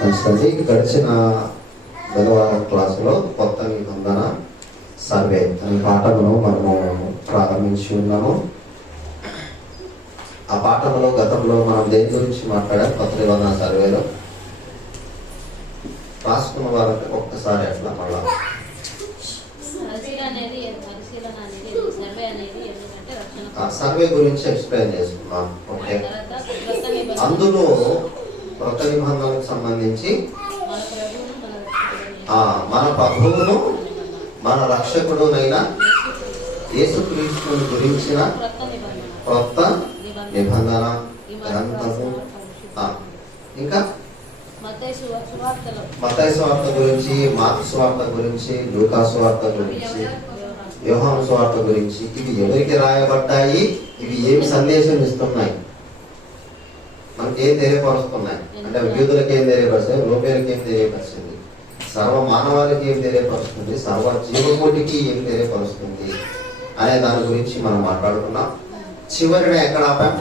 మంచిదండి. గడిచిన బుధవారం క్లాసులో కొత్త నిబంధన సర్వే అనే పాఠమును మనము ప్రారంభించి ఉన్నాము. ఆ పాఠంలో గతంలో మనం దేని గురించి మాట్లాడాం? కొత్త నిబంధన సర్వేలో రాసుకున్న వారంటే ఒక్కసారి అట్లా మళ్ళా సర్వే గురించి ఎక్స్ప్లెయిన్ చేసుకున్నాం. ఓకే, అందులో కొత్త నిబంధనకు సంబంధించి మన ప్రభువును మన రక్షకుడునైన యేసుక్రీస్తుని గురించిన కొత్త నిబంధన గ్రంథము, ఇంకా మత్తయి సువార్త గురించి, మార్కు సువార్త గురించి, లూకా సువార్త గురించి, యోహాను సువార్త గురించి, ఇవి ఎవరికి రాయబడ్డాయి, ఇవి ఏమి సందేశం ఇస్తున్నాయి, మనకి ఏం తెలియపరుస్తున్నాయి అంటే యూదులకు ఏం తెలియపరుస్తాయి, రోమేలకు ఏం తెలియపరుస్తుంది, సర్వ మానవాళికి ఏం తెలియపరుస్తుంది, సర్వ జీవకోటికి ఏం తెలియపరుస్తుంది అనే దాని గురించి మనం మాట్లాడుకున్నాం. చివరిన ఎక్కడ ఆపాం?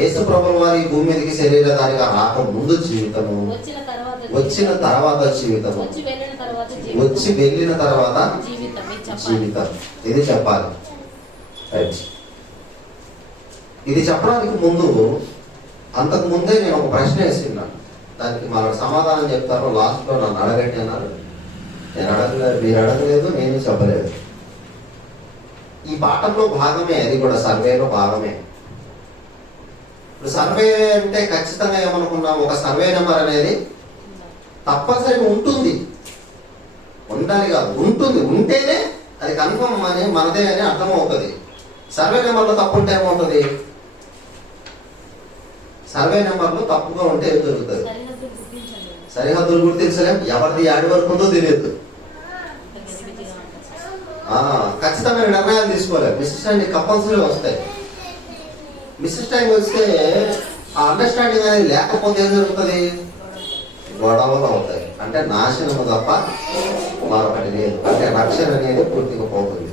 యేసు ప్రభుల వారి భూమి మీదకి శరీరధారిగా రాకముందు జీవితము, వచ్చిన తర్వాత జీవితము, వచ్చి వెళ్ళిన తర్వాత జీవితం. ఇది చెప్పాలి. ఇది చెప్పడానికి ముందు, అంతకు ముందే నేను ఒక ప్రశ్న వేస్తున్నాను. దానికి మన సమాధానం చెప్తారు. లాస్ట్లో నన్ను అడగండి అన్నారు. నేను అడగలేదు, మీరు అడగలేదు, నేను చెప్పలేదు. ఈ పాఠంలో భాగమే, అది కూడా సర్వేలో భాగమే. ఇప్పుడు సర్వే అంటే ఖచ్చితంగా ఏమనుకున్నాం, ఒక సర్వే నెంబర్ అనేది తప్పనిసరిగా ఉంటుంది, ఉండాలి కాదు, ఉంటుంది. ఉంటేనే అది కన్ఫర్మ్ అని మనదే అని అర్థమవుతుంది. సర్వే నెంబర్లో తప్పు ఉంటే ఏమవుతుంది? సర్వే నెంబర్లు తప్పుగా ఉంటే ఏం జరుగుతుంది? సరిహద్దులు గుర్తించలేం, ఎవరిది యాడి వరకు ఉందో తెలియదు, ఖచ్చితమైన నిర్ణయాలు తీసుకోలేదు. మిస్అండర్స్టాండింగ్ కంపల్సరీ వస్తాయి. మిస్అండర్స్టాండింగ్ వస్తే ఆ అండర్స్టాండింగ్ అనేది లేకపోతే ఏం జరుగుతుంది? గొడవలు అవుతాయి. అంటే నాశనము తప్ప మరొకటి లేదు. అంటే రక్షణ అనేది పూర్తిగా పోతుంది.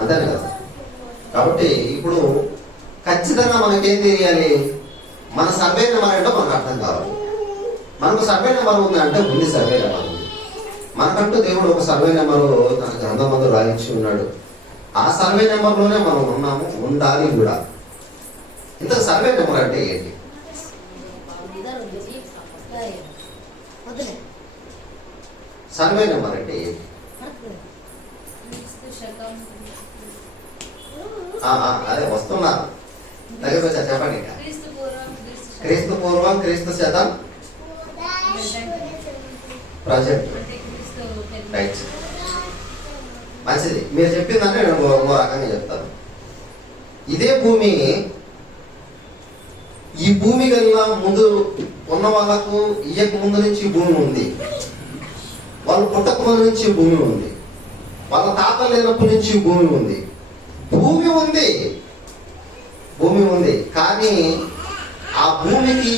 అంతేనే కదా. కాబట్టి ఇప్పుడు ఖచ్చితంగా మనకేం తెలియాలి? మన సర్వే నెంబర్ ఏంటో మనకు అర్థం కావాలి. మనకు సర్వే నెంబర్ ఉంది అంటే ఉంది సర్వే నెంబర్ ఉంది. మనకంటూ దేవుడు ఒక సర్వే నెంబరు తన గ్రంథమందు రాయించి ఉన్నాడు. ఆ సర్వే నెంబర్లోనే మనం ఉన్నాము, ఉండాలి కూడా. ఇంత సర్వే నెంబర్ అంటే ఏంటి? సర్వే నెంబర్ అంటే ఏంటి? అదే వస్తున్నారు, దగ్గర వచ్చా చెప్పండి. క్రీస్తు పూర్వం, క్రీస్తు శతం, ప్రజెంట్. రైట్, మంచిది. మీరు చెప్పిందంటే నేను ఇంకో రకంగా చెప్తాను. ఇదే భూమి, ఈ భూమి కన్నా ముందు ఉన్న వాళ్ళకు ఇయ్యక ముందు నుంచి భూమి ఉంది, వాళ్ళు పుట్టక ముందు నుంచి భూమి ఉంది, వాళ్ళ తాత లేనప్పటి నుంచి భూమి ఉంది. భూమి ఉంది, భూమి ఉంది. కానీ ఆ భూమికి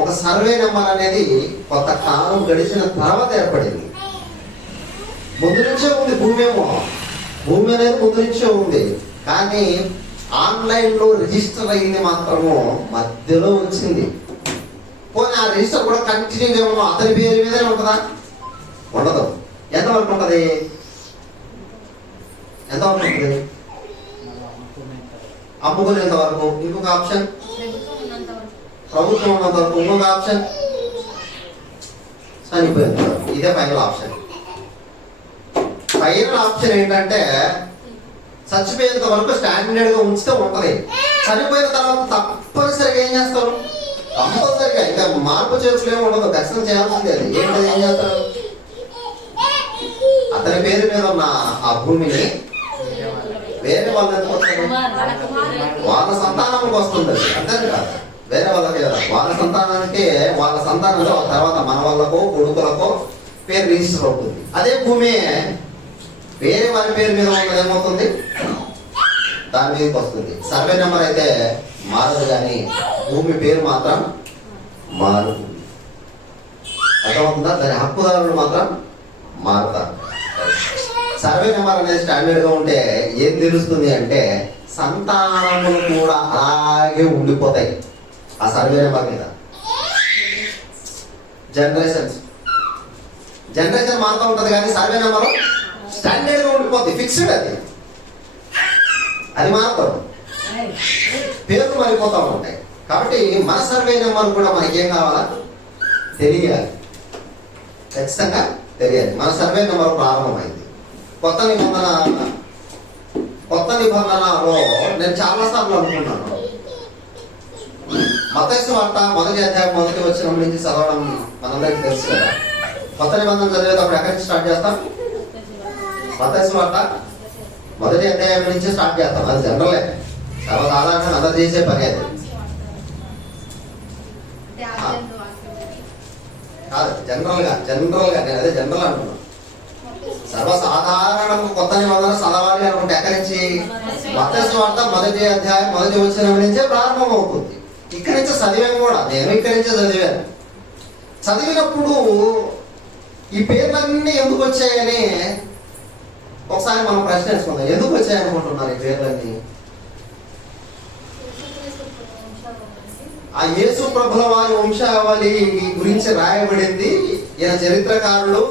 ఒక సర్వే నెంబర్ అనేది కొంత కాలం గడిచిన తర్వాత ఏర్పడింది. ముందు నుంచే ఉంది భూమి. భూమి అనేది ముందు నుంచే ఉంది, కానీ ఆన్లైన్లో రిజిస్టర్ అయింది మాత్రము మధ్యలో వచ్చింది. పోనీ ఆ రిజిస్టర్ కూడా కంటిన్యూగా ఏమో అతని పేరు మీదనే ఉంటుందా? ఉండదు. ఎంతవరకు ఉంటుంది? ఎంతవరకు ఉంటుంది? అమ్ముకునేంత వరకు. ఇంకొక ఆప్షన్ ప్రభుత్వం ఉన్నంత వరకు. ఇంకొక ఆప్షన్ చనిపోయేంత వరకు. ఇదే ఫైనల్ ఆప్షన్. ఫైనల్ ఆప్షన్ ఏంటంటే చచ్చిపోయేంత వరకు స్టాండర్డ్ గా ఉంచితే ఉంటది. చనిపోయిన తర్వాత తప్పనిసరిగా ఏం చేస్తారు? కంపల్సరిగా ఇంకా మార్పు చేర్పులు ఏమి ఉండదు, దర్శనం చేయాల్సిందే. అది ఏంటది? ఏం చేస్తారు? అతని పేరు మీద ఉన్న ఆ భూమిని వేరే వాళ్ళ వాళ్ళ సంతానానికి వస్తుంది. అది అంతే కదా, వేరే వాళ్ళకి కదా. వాళ్ళ సంతానానికి, వాళ్ళ సంతానంలో తర్వాత మన వాళ్ళకో కొడుకులకో పేరు రిజిస్టర్ అవుతుంది. అదే భూమి వేరే వారి పేరు మీద ఉన్నది ఏమవుతుంది? దాని మీదకి వస్తుంది. సర్వే నెంబర్ అయితే మారదు, కానీ భూమి పేరు మాత్రం మారుతుంది. అర్థమవుతుందా? దాని హక్కుదారులు మాత్రం మారుతారు. సర్వే నెంబర్ అనేది స్టాండర్డ్ గా ఉంటే ఏం తెలుస్తుంది అంటే సంతానములు కూడా అలాగే ఉండిపోతాయి ఆ సర్వే నెంబర్ మీద. జనరేషన్ మారుతూ ఉంటుంది కానీ సర్వే నెంబర్ స్టాండర్డ్ గా ఉండిపోద్ది, ఫిక్స్డ్ అది మారుతాం, పేర్లు మారిపోతూ ఉంటాయి. కాబట్టి మన సర్వే నెంబర్ కూడా మనకేం కావాలా, తెలియాలి, ఖచ్చితంగా తెలియాలి. మన సర్వే నెంబర్ ప్రారంభమైంది. కొత్త నిబంధనలో నేను చాలాసార్లు అనుకున్నాను, మత్తయి సువార్త 1వ అధ్యాయం 1వ వచనం నుంచి చదవడం మనందరికీ తెలుసు కదా. కొత్త నిబంధన చదివేటప్పుడు ఎక్కడి నుంచి స్టార్ట్ చేస్తాం? మత్తయి సువార్త 1వ అధ్యాయం నుంచి స్టార్ట్ చేస్తాం. అది జనరలే, సర్వసాధారణంగా అందరూ చేసే పని అది కాదు. జనరల్గా నేను అదే జనరల్ అంటున్నాను. సర్వసాధారణంగా కొత్త నిబంధన చదవాలి అనుకుంటే ఎక్కడి నుంచి? మత్తయి సువార్త 1వ అధ్యాయం 1వ వచనం నుంచే ప్రారంభం అవుతుంది. ఇక్కడి నుంచి చదివాను కూడా, నేను ఇక్కడి నుంచే చదివాను. చదివినప్పుడు ఈ పేర్లన్నీ ఎందుకు వచ్చాయని ఒకసారి మనం ప్రశ్న వేసుకుందాం. ఎందుకు వచ్చాయనుకుంటున్నారు ఈ పేర్లన్నీ? ఆ యేసు ప్రభుల వారి వంశావళి గురించి రాయబడింది. ఈయన చరిత్రకారులు,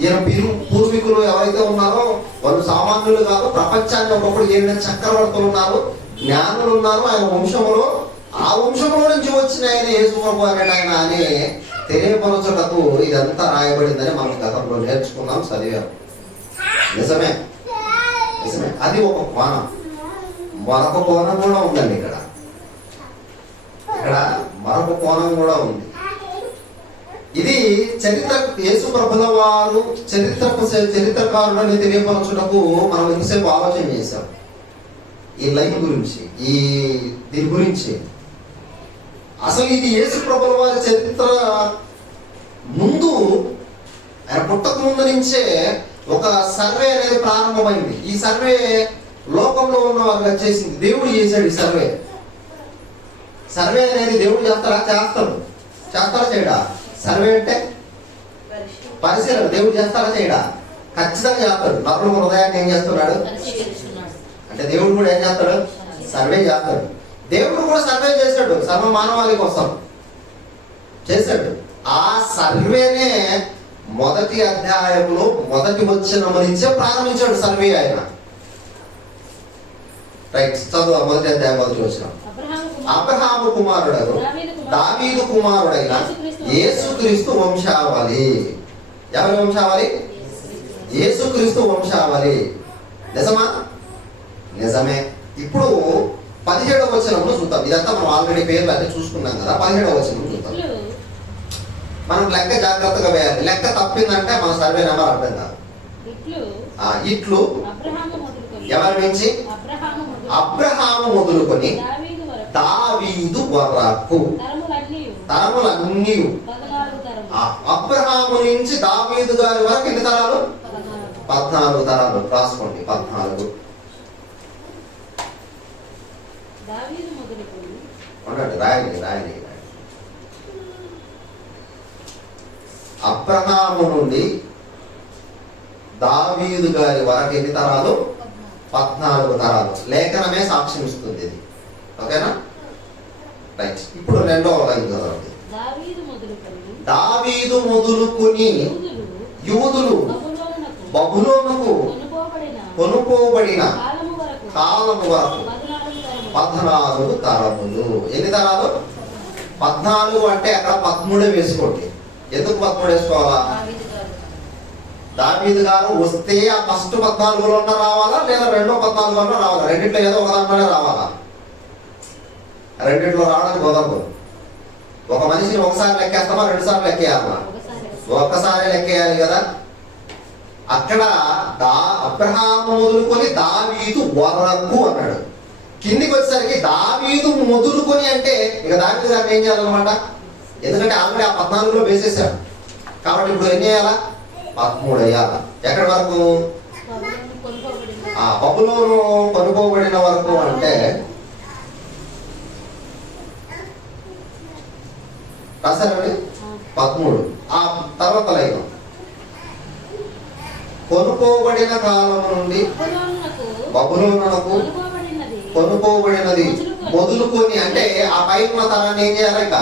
ఈయన పూర్వీకులు ఎవరైతే ఉన్నారో వాళ్ళు సామాన్యులు కాదు. ప్రపంచాన్ని ఒకప్పుడు 7 చక్రవర్తులు ఉన్నారు, జ్ఞానులు ఉన్నారు ఆయన వంశంలో. ఆ వంశంలో నుంచి వచ్చిన ఆయన యేసు ప్రభు అనే ఆయన అని తెలియపరచుటకు ఇదంతా రాయబడిందని మనం గతంలో నేర్చుకున్నాం, చదివాం. నిజమే. అది ఒక కోణం. మరొక కోణం కూడా ఉందండి ఇక్కడ మరొక కోణం కూడా ఉంది. ఇది యేసు ప్రభుల వారు చరిత్రకారులని తెలియపరచుటకు మనం ఎంతసేపు ఆలోచన చేశాం ఈ లైఫ్ గురించి, దీని గురించి. అసలు ఇది యేసు ప్రభుల వారి చరిత్ర ముందు, ఆయన పుట్టక ముందు నుంచే ఒక సర్వే అనేది ప్రారంభమైంది. ఈ సర్వే లోకంలో ఉన్న వాళ్ళకి వచ్చేసింది. దేవుడు చేశాడు ఈ సర్వే అనేది. దేవుడు చేస్తారా చేయడా? సర్వే అంటే పరిశీలన. దేవుడు చేస్తారా చేయడా? ఖచ్చితంగా చేస్తాడు. నరుల హృదయాన్ని ఏం చేస్తున్నాడు అంటే దేవుడు కూడా ఏం చేస్తాడు? సర్వే చేస్తాడు. దేవుడు కూడా సర్వే చేశాడు, సర్వ మానవాళి కోసం చేశాడు. ఆ సర్వేనే 1వ అధ్యాయంలో 1వ వచనం నుంచే ప్రారంభించాడు సర్వే ఆయన. రైట్, చదువు 1వ అధ్యాయం 1వ వచనం. అబ్రహాము కుమారుడు దావీదు కుమారుడైన యేసుక్రీస్తు వంశావళి. ఎవరి వంశావళి? యేసుక్రీస్తు వంశావళి. నిజమా? నిజమే. ఇప్పుడు 17వ వచనంలో చూద్దాం. ఇదంతా మనం ఆల్రెడీ పేర్లు అన్నీ చూసుకున్నాం కదా. 17వ వచనం చూద్దాం. మనం లెక్క జాగ్రత్తగా వేయాలి. లెక్క తప్పిందంటే మన సర్వే నెంబర్ అర్థం కాదు. ఇట్లు ఎవరి నుంచి? అబ్రహాము మొదలుకొని దావీదు వరకు తరములన్నీ. అబ్రహాము నుంచి దావీదు గారి వరకు ఎన్ని తరాలు? 14 తరాలు. రాసుకోండి, 14. రాయండి. అబ్రహాము నుండి దావీదు గారి వరకు ఎన్ని తరాలు? 14 తరాలు. లేఖనమే సాక్ష్యం ఇస్తుంది ఇది. ఓకేనా? రైట్. ఇప్పుడు 2వ లైన్ చదవండి. దావీదు మొదలుకొని యూదులు బబులోనుకు కొనుకోబడిన కాలము వరకు 14 తరములు. ఎన్ని తరాలు? 14 అంటే అక్కడ 13 వేసుకోండి. ఎందుకు 13 వేసుకోవాలా? దావీదు గారు వస్తే ఆ ఫస్ట్ 14లో రావాలా, లేదా 2వ 14లో రావాలా? రెండిట్లో ఏదో ఒక దాంట్లోనే రావాలా? రెండిట్లో రావడానికి కుదరదు. ఒక మనిషిని ఒకసారి లెక్కేస్తామా, 2 సార్లు లెక్కేయాలా? ఒక్కసారి లెక్కేయాలి కదా. అక్కడ అబ్రహాము మొదలుకొని దావీదు వరకు అన్నాడు. కిందికి వచ్చేసరికి దావీదు మొదలుకొని అంటే ఇక దావీదు గారిని ఏం చేయాలన్నమాట? ఎందుకంటే ఆల్రెడీ ఆ 14లో వేసేసాడు కాబట్టి ఇప్పుడు ఏం చేయాలా? 13 వేయాలా. ఎక్కడి వరకు? బబులోను కొనుకోబడిన వరకు అంటే రాశారండి 13. ఆ తర్వాత లైన్ కొనుకోబడి కొనుకోబడిన కాలం నుండి బబులోనునకు కొనుకోబడినది మొదలుకొని, అంటే ఆ పై ఉన్న తరాన్ని ఏం చేయాలి? ఇక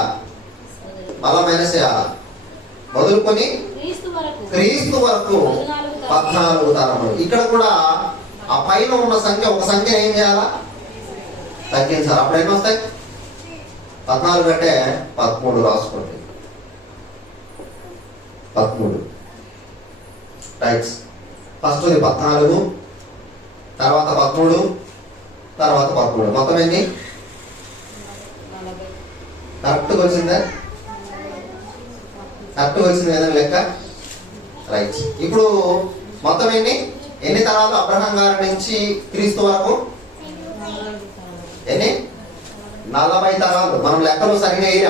మళ్ళా మైనస్ చేయాలి. మొదలుకొని క్రీస్తు వరకు 14 తరములు. ఇక్కడ కూడా ఆ పైన ఉన్న సంఖ్య ఒక సంఖ్య ఏం చేయాలా? తగ్గించాలి. అప్పుడు ఎన్ని వస్తాయి? 14 అంటే 13 రాసుకోండి. 13 రైట్స్. ఫస్ట్ 14, తర్వాత 13, తర్వాత 13. మొత్తం ఎన్ని? కరెక్ట్గా వచ్చిందా? కరెక్ట్గా వచ్చింది ఏదైనా లెక్క? రైట్. ఇప్పుడు మొత్తం ఎన్ని తరాలు అబ్రహాం గారి నుంచి క్రీస్తు వరకు? ఎన్ని? 40 తరాలు. మనం లెక్కలు సరిగ్గా వేయాలి.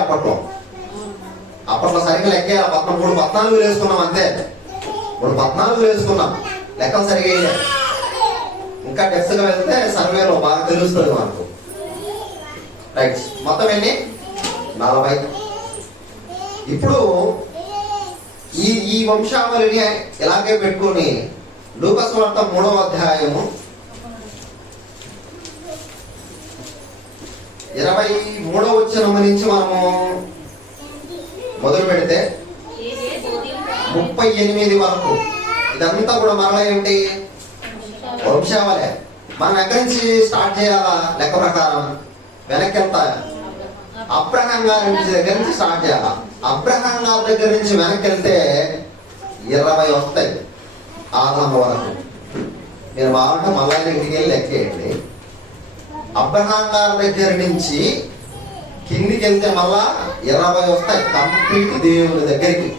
అప్పట్లో సరిగ్గా లెక్క 14 వేసుకున్నాం అంతే. ఇప్పుడు 14 వేసుకున్నాం, లెక్కలు సరిగ్గా వేయాలి. ఇంకా డెప్త్గా వెళ్తే సర్వేలో బాగా తెలుస్తుంది మనకు. రైట్. మొత్తం ఎన్ని? 40. ఇప్పుడు ఈ వంశావళిని ఇలాగే పెట్టుకొని లూకా సువార్త 3వ అధ్యాయము 23వ వచనం నుంచి మనము మొదలు పెడితే 38 వరకు ఇదంతా కూడా మరలా ఏంటి? వంశావళి. మనం ఎక్కడి నుంచి స్టార్ట్ చేయాలా? లెక్క ప్రకారం వెనక్కి వెళ్తా అబ్రహాం గారి దగ్గర నుంచి స్టార్ట్ చేయాలా. అబ్రహాం గారి దగ్గర నుంచి వెనక్కి వెళ్తే 20 వస్తాయి ఆదాము వరకు. మీరు బాగుంటే మళ్ళీ ఇంటికి వెళ్ళి లెక్కేయండి. అబ్రహాం గారి దగ్గర నుంచి కిందికి వెళ్తే మళ్ళా 20 వస్తాయి కంప్లీట్ దేవుని దగ్గరికి.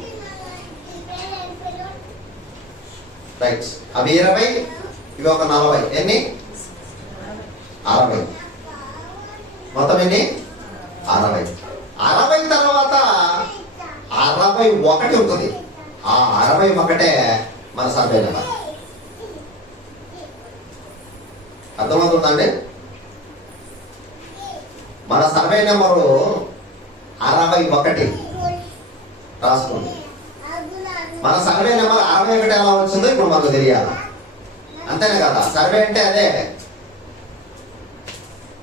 రైట్. అవి 20, ఇవి ఒక 40. ఎన్ని? 60. మొత్తం ఎన్ని? 60. 60 తర్వాత 61 ఉంటుంది. ఆ 61 మన సర్వే నెంబర్. అర్థమవుతుందండి? మన సర్వే నెంబరు 61 రాసుకోండి. మన సర్వే నెంబర్ 61 ఎలా వచ్చిందో ఇప్పుడు మనకు తెలియాలి. అంతేనే కదా? సర్వే అంటే అదే.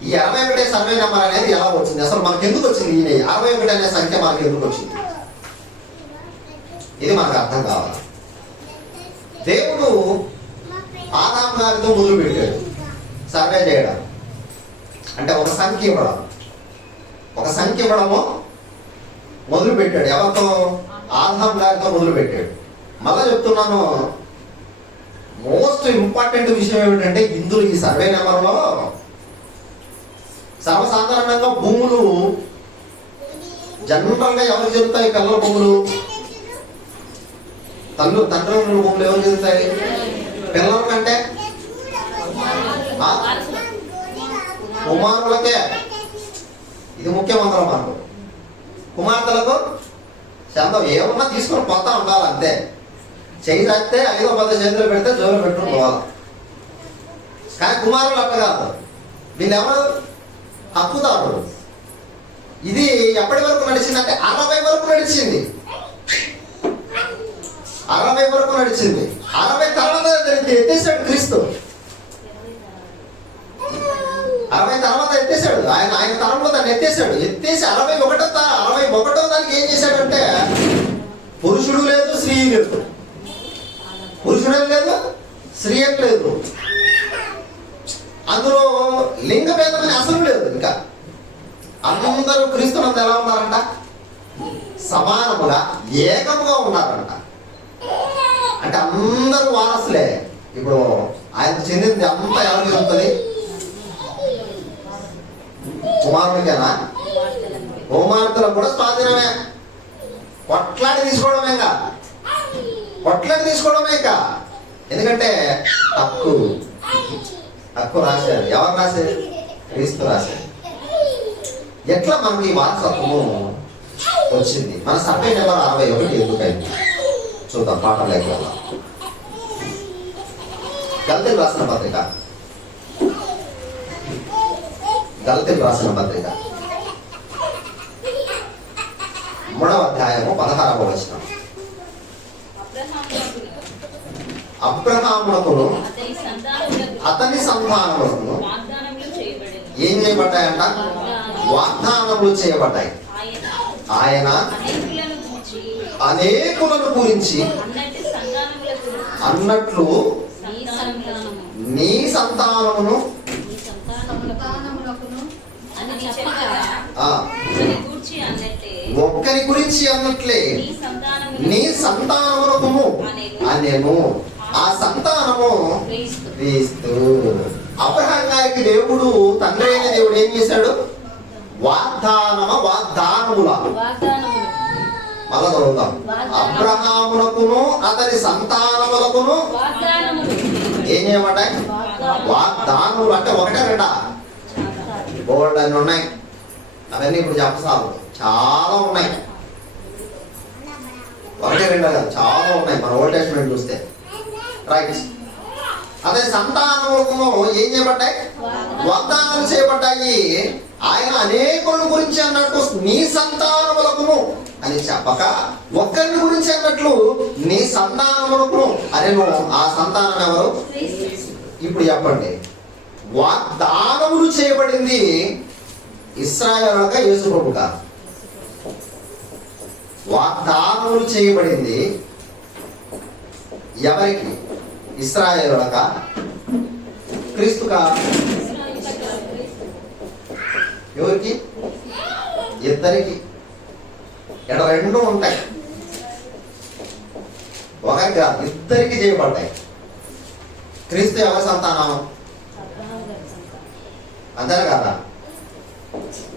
ఈ 61 సర్వే నెంబర్ అనేది ఎలా వచ్చింది? అసలు మనకు ఎందుకు వచ్చింది? ఈ 61 అనే సంఖ్య మనకు ఎందుకు వచ్చింది? ఇది మనకు అర్థం కావాలి. దేవుడు ఆదాం గారితో మొదలు పెట్టాడు సర్వే చేయడం. అంటే ఒక సంఖ్య ఇవ్వడము మొదలు పెట్టాడు. ఎవరితో? ఆదాం గారితో మొదలు పెట్టాడు. మళ్ళా చెప్తున్నాను, మోస్ట్ ఇంపార్టెంట్ విషయం ఏమిటంటే ఇందులో ఈ సర్వే నెంబర్లో సర్వసాధారణంగా భూములు జనరల్గా ఎవరు చెందుతాయి? పిల్లల భూములు. తండ్రుల భూములు ఎవరు చెందుతాయి? పిల్లల కంటే కుమారులకే. ఇది ముఖ్యమంత్రం మనకు. కుమార్తెలకు చందం ఏమన్నా తీసుకొని పోతా ఉండాలి అంతే. చెయ్యి తాకితే 5వ 10 చేతులు పెడితే జోలు పెట్టుకుని పోవాలి. కానీ కుమారులు అట్లా కాదు. వీళ్ళు ఎవరు? హక్కుదారుడు. ఇది ఎప్పటి వరకు నడిచిందంటే 60 వరకు నడిచింది. 60 వరకు నడిచింది. 60 తర్వాత ఎత్తేసాడు క్రీస్తు. 60 తర్వాత ఎత్తేసాడు. ఆయన తరంలో దాన్ని ఎత్తేసాడు. ఎత్తేసి 61వ దానికి ఏం చేశాడంటే పురుషుడు లేదు, స్త్రీ లేదు. పురుషుడు లేదు, స్త్రీ లేదు. అందులో లింగ భేదమని అసలు లేదు. ఇంకా అందరూ క్రీస్తునందు ఎలా ఉన్నారంట? సమానముగా ఏకముగా ఉన్నారంట. అంటే అందరూ వారసులే. ఇప్పుడు ఆయనకు చెందింది అంతా ఎవరికి చెందుతుంది? కుమారుడికేనా? కుమార్తెలకు కూడా స్వాధీనమే. కొట్లాడి తీసుకోవడమే ఇంకా. ఎందుకంటే హక్కు రాశారు. ఎవరు రాశారు? క్రీస్తు రాశారు. ఎట్లా మనకి వారసత్వము వచ్చింది? మన సర్వే నెంబర్ 61 ఎందుకైంది చూద్దాం. పాఠంలోకి వెళ్దాం. గలతీయులకు రాసిన పత్రిక 3వ అధ్యాయము 16వ వచనం. అబ్రహామునకును అతని సంతానములకు అతని సంతానములకును వాగ్దానములు చేయబడెను. ఏం చేయబడ్డాయంట? వాగ్దానములు చేయబడ్డాయి. ఆయన అనేకులను గూర్చి అనేకులను గురించి అన్నట్టు సంతానములకు అన్నట్లు నీ నీ సంతానమును అని చెప్పగా ఆ, అతని గూర్చి అన్నట్టే ఒక్కరి గురించి అన్నట్లే నీ నీ సంతానమునకును అనేను. ఆ సంతానము క్రీస్తు. క్రీస్తు. అబ్రహాం గారికి దేవుడు, తండ్రి అయిన దేవుడు ఏం చేశాడు? వాగ్దానముల వాగ్దానములు మళ్ళా చదువుతాం. అబ్రహామునకును అతని సంతానములకును వాగ్దానములు ఏం చేయమంటాయి? వాగ్దానములు అంటే ఒకటే రెండా? బోల్డ్ అన్ని ఉన్నాయి. అవన్నీ ఇప్పుడు చెప్పసాలు, చాలా ఉన్నాయి. ఒకటే రెండు కాదు, చాలా ఉన్నాయి. మన ఓల్డ్ టెస్ట్మెంట్ చూస్తే రైట్. అదే సంతానములకును ఏం చేయబడ్డాయి? వాగ్దానాలు చేయబడ్డాయి. ఆయన అనేకుల గురించి అన్నట్టు నీ సంతానములకును అని చెప్పక ఒక్కరిని గురించి అన్నట్లు నీ సంతానములకును అనేను. ఆ సంతానం ఎవరు? ఇప్పుడు చెప్పండి. వాగ్దానములు చేయబడింది ఇశ్రాయేలుగా, యేసు ప్రభుగా? వాగ్దానములు చేయబడింది ఎవరికి? ఇశ్రాయేలుగా, క్రీస్తుగా? ఎవరికి? ఇద్దరికి. ఇక్కడ రెండు ఉంటాయి. ఒకరికి కాదు, ఇద్దరికి చేయబడ్డాయి. క్రీస్తు ఎవరి సంతానం? అంతేనా కదా?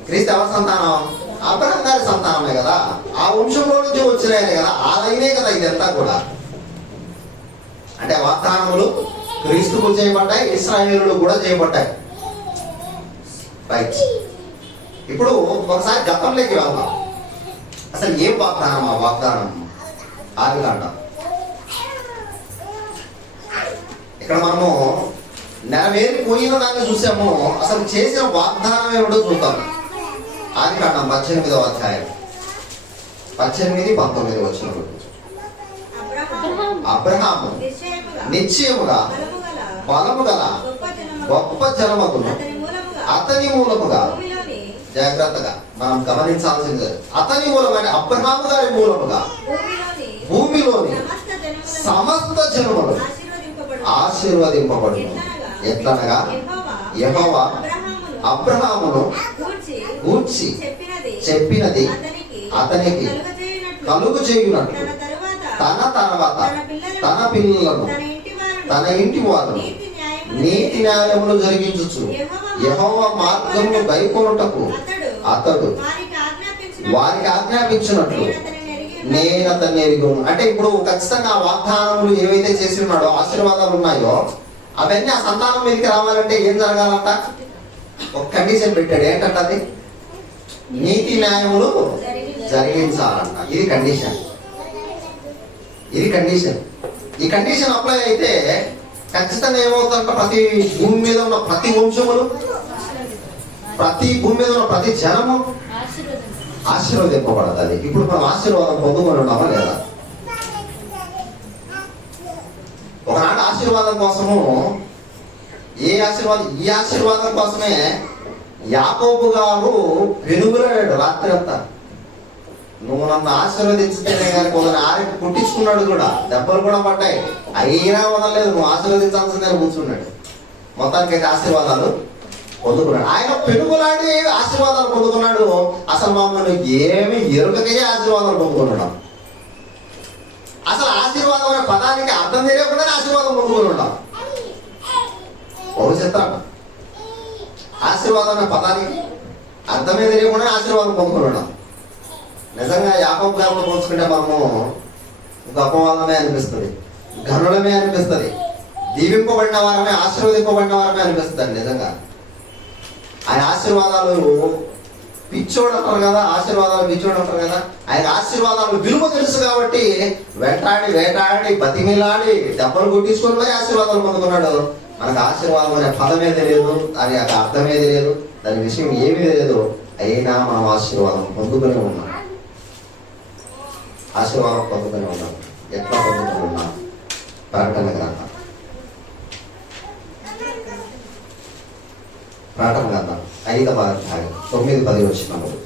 క్రీస్తు ఎవరి సంతానం? అబ్రహాం గారి సంతానమే కదా. ఆ వంశంలో నుంచి వచ్చినాయనే కదా. ఆ లైనే కదా ఇదంతా కూడా. అంటే వాగ్దానములు క్రీస్తుకు చేయబడ్డాయి, ఇశ్రాయేలులు కూడా చేయబడ్డాయి. రైట్. ఇప్పుడు ఒకసారి గతంలోకి వెళ్దాం. అసలు ఏం వాగ్దానం? ఆ వాగ్దానం ఆదికాండం. ఇక్కడ మనము నెరవేరిపోయిన దాన్ని చూసాము. అసలు చేసిన వాగ్దానం ఏమిటో చూద్దాం. ఆదికాండం 18వ అధ్యాయం 18-19 వచనాలు. అబ్రహాము నిశ్చయముగా బలము గల గొప్ప జనమగును అతని మూలముగా, జాగ్రత్తగా మనం గమనించాల్సింది, అతని మూలమైన అబ్రహాము గారి మూలముగా భూమిలోని సమస్త జనములు ఆశీర్వదింపబడు. ఎట్లనగా యెహోవా అబ్రహామును గూర్చి చెప్పినది అతనికి కలుగు చేయునట్లు తన తర్వాత తన పిల్లలను తన ఇంటి వారు నీతి న్యాయములు జరిగించుచు యెహోవా మార్గమును గైకొనుటకు అతడు వారికి ఆజ్ఞాపించినట్లు నేను అతన్ని ఎరిగి. అంటే ఇప్పుడు ఖచ్చితంగా ఆ వాగ్దానములు ఏవైతే చేసి ఉన్నాడో, ఆశీర్వాదాలు ఉన్నాయో, అవన్నీ ఆ సంతానం మీదకి రావాలంటే ఏం జరగాలంట? ఒక కండిషన్ పెట్టాడు. ఏంటంట అది? నీతి న్యాయములు జరిగించాలంట. ఇది కండిషన్. ఇది కండిషన్. ఈ కండిషన్ అప్లై అయితే ఖచ్చితంగా ఏమవుతుందంట? ప్రతి భూమి మీద ఉన్న ప్రతి వంశములు, ప్రతి భూమి మీద ఉన్న ప్రతి జనము ఆశీర్వదింపబడదు. ఇప్పుడు మనం ఆశీర్వాదం పొందుకొని ఉన్నామా లేదా? ఒకనాడు ఆశీర్వాదం కోసము ఈ ఆశీర్వాదం కోసమే యాకోబు గారు వెనుగులాడాడు రాత్రి అంతా. నువ్వు నన్ను ఆశీర్వదించితేనే కానీ కొందరు ఆరికి కుట్టించుకున్నాడు కూడా, దెబ్బలు కూడా పడ్డాయి. అయినా వదలలేదు. నువ్వు ఆశీర్వదించాల్సిందని కూర్చున్నాడు. మొత్తానికైతే ఆశీర్వాదాలు పొందుకున్నాడు. ఆయన పెనుగులాడి ఆశీర్వాదాలు పొందుకున్నాడు. అసలు మమ్మల్ని ఏమి ఎరుకకే ఆశీర్వాదాలు పొందుకున్నాడు. అసలు ఆశీర్వాదం అనే పదానికి అర్థం తెలియకుండానే ఆశీర్వాదం పొందుకున్నాడు. ఒక చిత్రం. ఆశీర్వాదం అనే పదానికి అర్థమే తెలియకుండా ఆశీర్వాదం పొందుకున్నాడు. నిజంగా యాకోబు గారితో పోల్చుకుంటే మనము గొప్పవాళ్ళమే అనిపిస్తుంది, ఘనులమే అనిపిస్తుంది, దీవింపబడిన వారమే, ఆశీర్వదింపబడిన వారమే అనిపిస్తుంది. నిజంగా ఆయన ఆశీర్వాదాలు పిచ్చోడు అంటారు కదా, ఆశీర్వాదాలు పిచ్చోడు అంటారు కదా. ఆయన ఆశీర్వాదాలు విలువ తెలుసు కాబట్టి వేటాడి బతిమిలాడి దెబ్బలు కొట్టించుకొని మరి ఆశీర్వాదాలు పొందుకున్నాడు. మనకు ఆశీర్వాదం అనే పదమే తెలియదు, దాని యొక్క అర్థమే తెలియదు, దాని విషయం ఏమీ తెలియదు. అయినా మనం ఆశీర్వాదం పొందుకునే ఉన్నాం. ఆశీర్వాదం పొందుకునే ఉన్నాం. ఎట్లా పొందుకుని ఉన్నాం? ప్రకటన గ్రంథం, ప్రకటన గ్రంథం 5వ అధ్యాయం 9-10 వచనములు.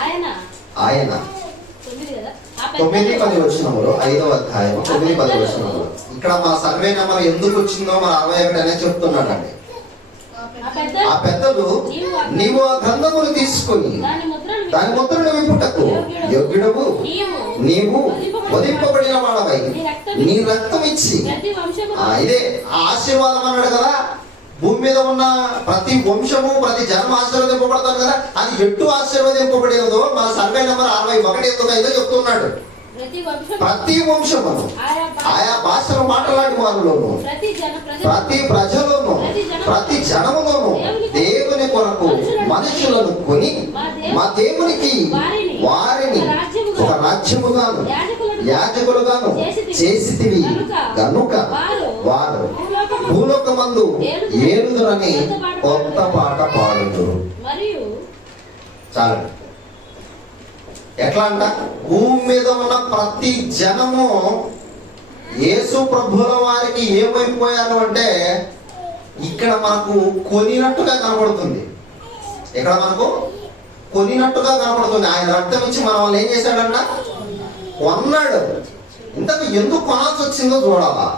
ఆయన ఆయన 9 కదా. 9-10 వచనములు, 5వ అధ్యాయం 9-10 వచనములు. ఇక్కడ మన సర్వే నెంబర్ ఎందుకు వచ్చిందో మన 61 అనే చెప్తున్నాడండి. ఆ పెద్దలు నీవు ఆ గ్రంథములు తీసుకొని దాని ముద్రను విప్పుటకు యోగ్యుడవు, నీవు వధింపబడిన వాడవై నీ రక్తం ఇచ్చి. ఇదే ఆ ఆశీర్వాదం అన్నాడు కదా. భూమి మీద ఉన్న ప్రతి వంశము ప్రతి జన్మ ఆశీర్వదింపబడతారు కదా. అది ఎట్టు ఆశీర్వదింపబడినదో మన సర్వే నెంబర్ 61 చెప్తున్నాడు. ప్రతి వంశమును ఆయా భాషలు మాట్లాడే వారిలోను ప్రతి ప్రజలోను ప్రతి జనములోను దేవుని కొరకు మనుషులను కొని మా దేవునికి వారిని ఒక రాజ్యముగాను యాజకులుగాను చేసితివి గనుక వారు భూలోకమందు ఏలుదురని కొత్త పాట పాడుదురు. చాలు. ఎట్లా అంట? భూమి మీద ఉన్న ప్రతి జనము యేసు ప్రభుల వారికి ఏమైపోయారు అంటే ఇక్కడ మనకు కొనినట్టుగా కనబడుతుంది. ఇక్కడ మనకు కొనినట్టుగా కనబడుతుంది. ఆయన రక్తం ఇచ్చి మన వాళ్ళు ఏం చేశాడంట? కొన్నాడు. ఇంతకు ఎందుకు కొనాల్సి వచ్చిందో చూడాలా.